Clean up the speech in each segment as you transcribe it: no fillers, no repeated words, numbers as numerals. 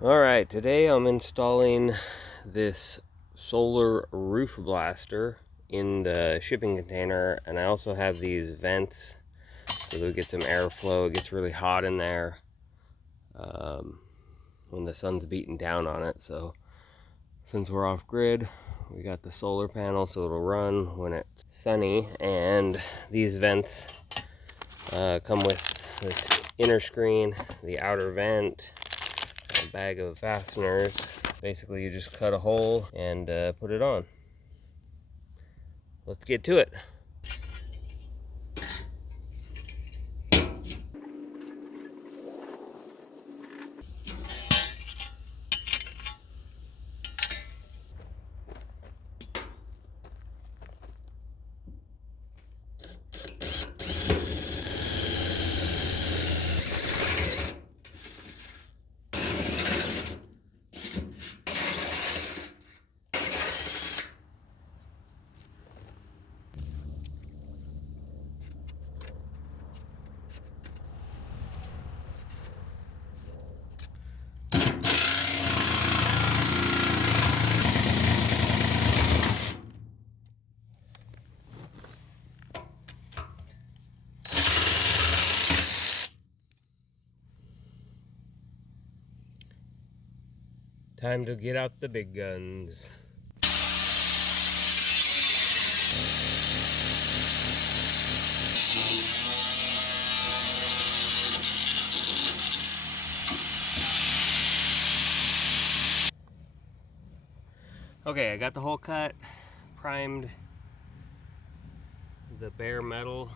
Alright, today I'm installing this solar roof blaster in the shipping container, and I also have these vents so they'll get some airflow. It gets really hot in there when the sun's beating down on it. So since we're off grid, we got the solar panel so it'll run when it's sunny, and these vents come with this inner screen, the outer vent, a bag of fasteners. Basically you just cut a hole and put it on. Let's get to it. Time to get out the big guns. Okay, I got the hole cut, primed the bare metal.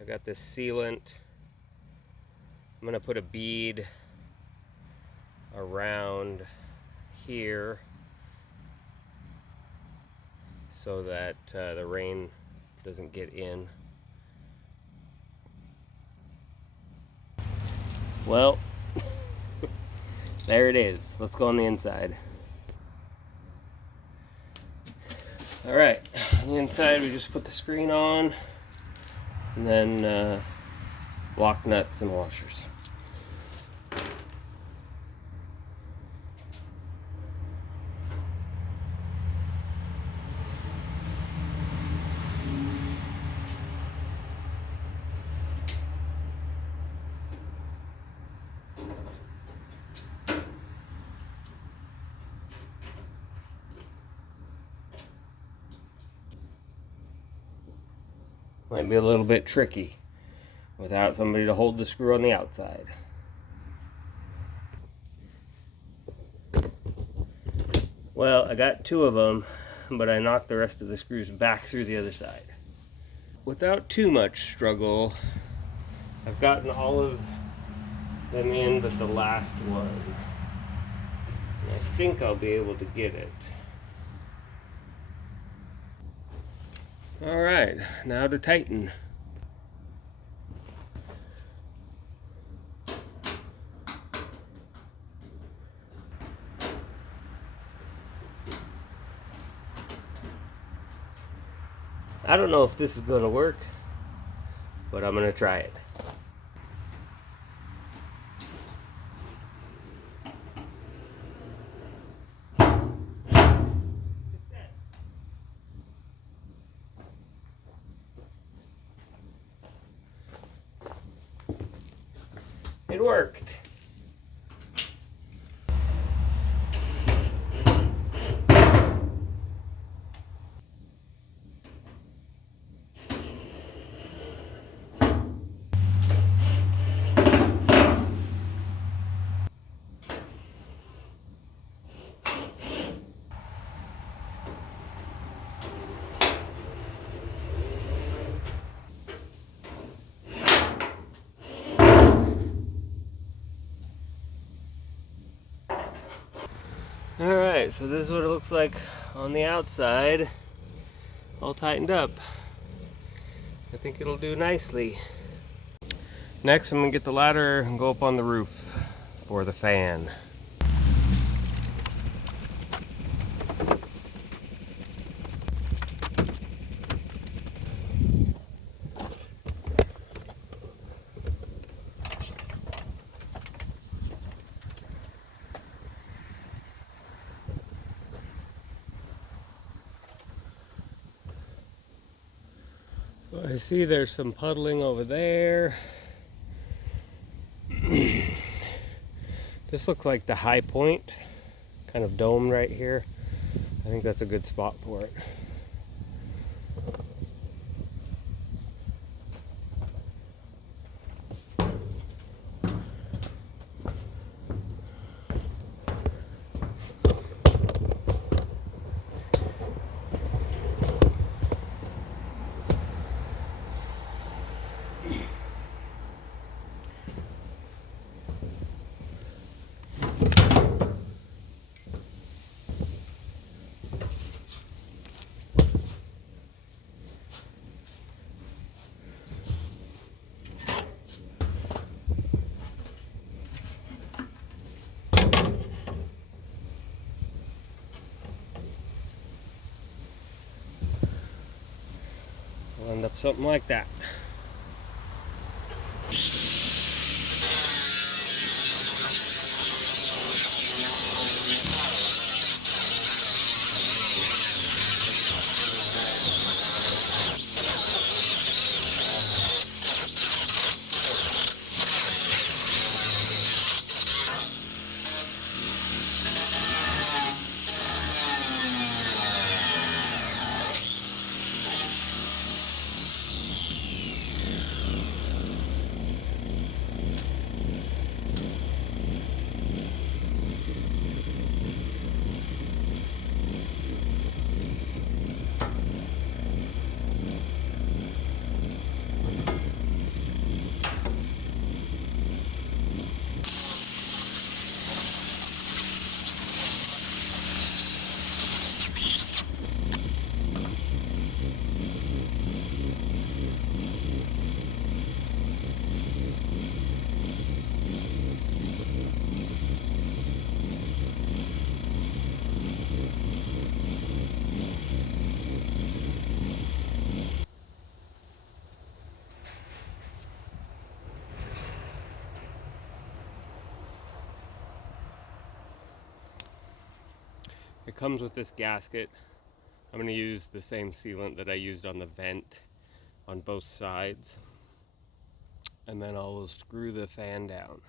I got this sealant. I'm gonna put a bead around here so that the rain doesn't get in. Well, there it is. Let's go on the inside. All right, on the inside we just put the screen on, and then block nuts and washers. Might be a little bit tricky without somebody to hold the screw on the outside. Well, I got two of them, but I knocked the rest of the screws back through the other side. Without too much struggle, I've gotten all of them in but the last one. And I think I'll be able to get it. Alright, now to tighten. I don't know if this is going to work, but I'm going to try it. It worked. Alright, so this is what it looks like on the outside, all tightened up. I think it'll do nicely. Next, I'm going to get the ladder and go up on the roof for the fan. I see there's some puddling over there. This looks like the high point, kind of domed right here. I think that's a good spot for it. We'll end up something like that. It comes with this gasket. I'm going to use the same sealant that I used on the vent on both sides. And then I'll screw the fan down.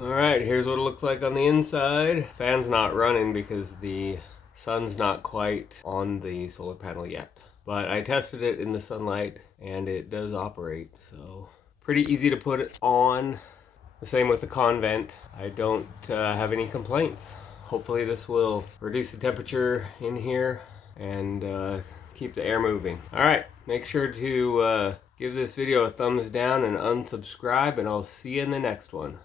Alright, here's what it looks like on the inside. Fan's not running because the sun's not quite on the solar panel yet. But I tested it in the sunlight and it does operate, so pretty easy to put it on. The same with the convent. I don't have any complaints. Hopefully this will reduce the temperature in here and keep the air moving. Alright, make sure to give this video a thumbs down and unsubscribe, and I'll see you in the next one.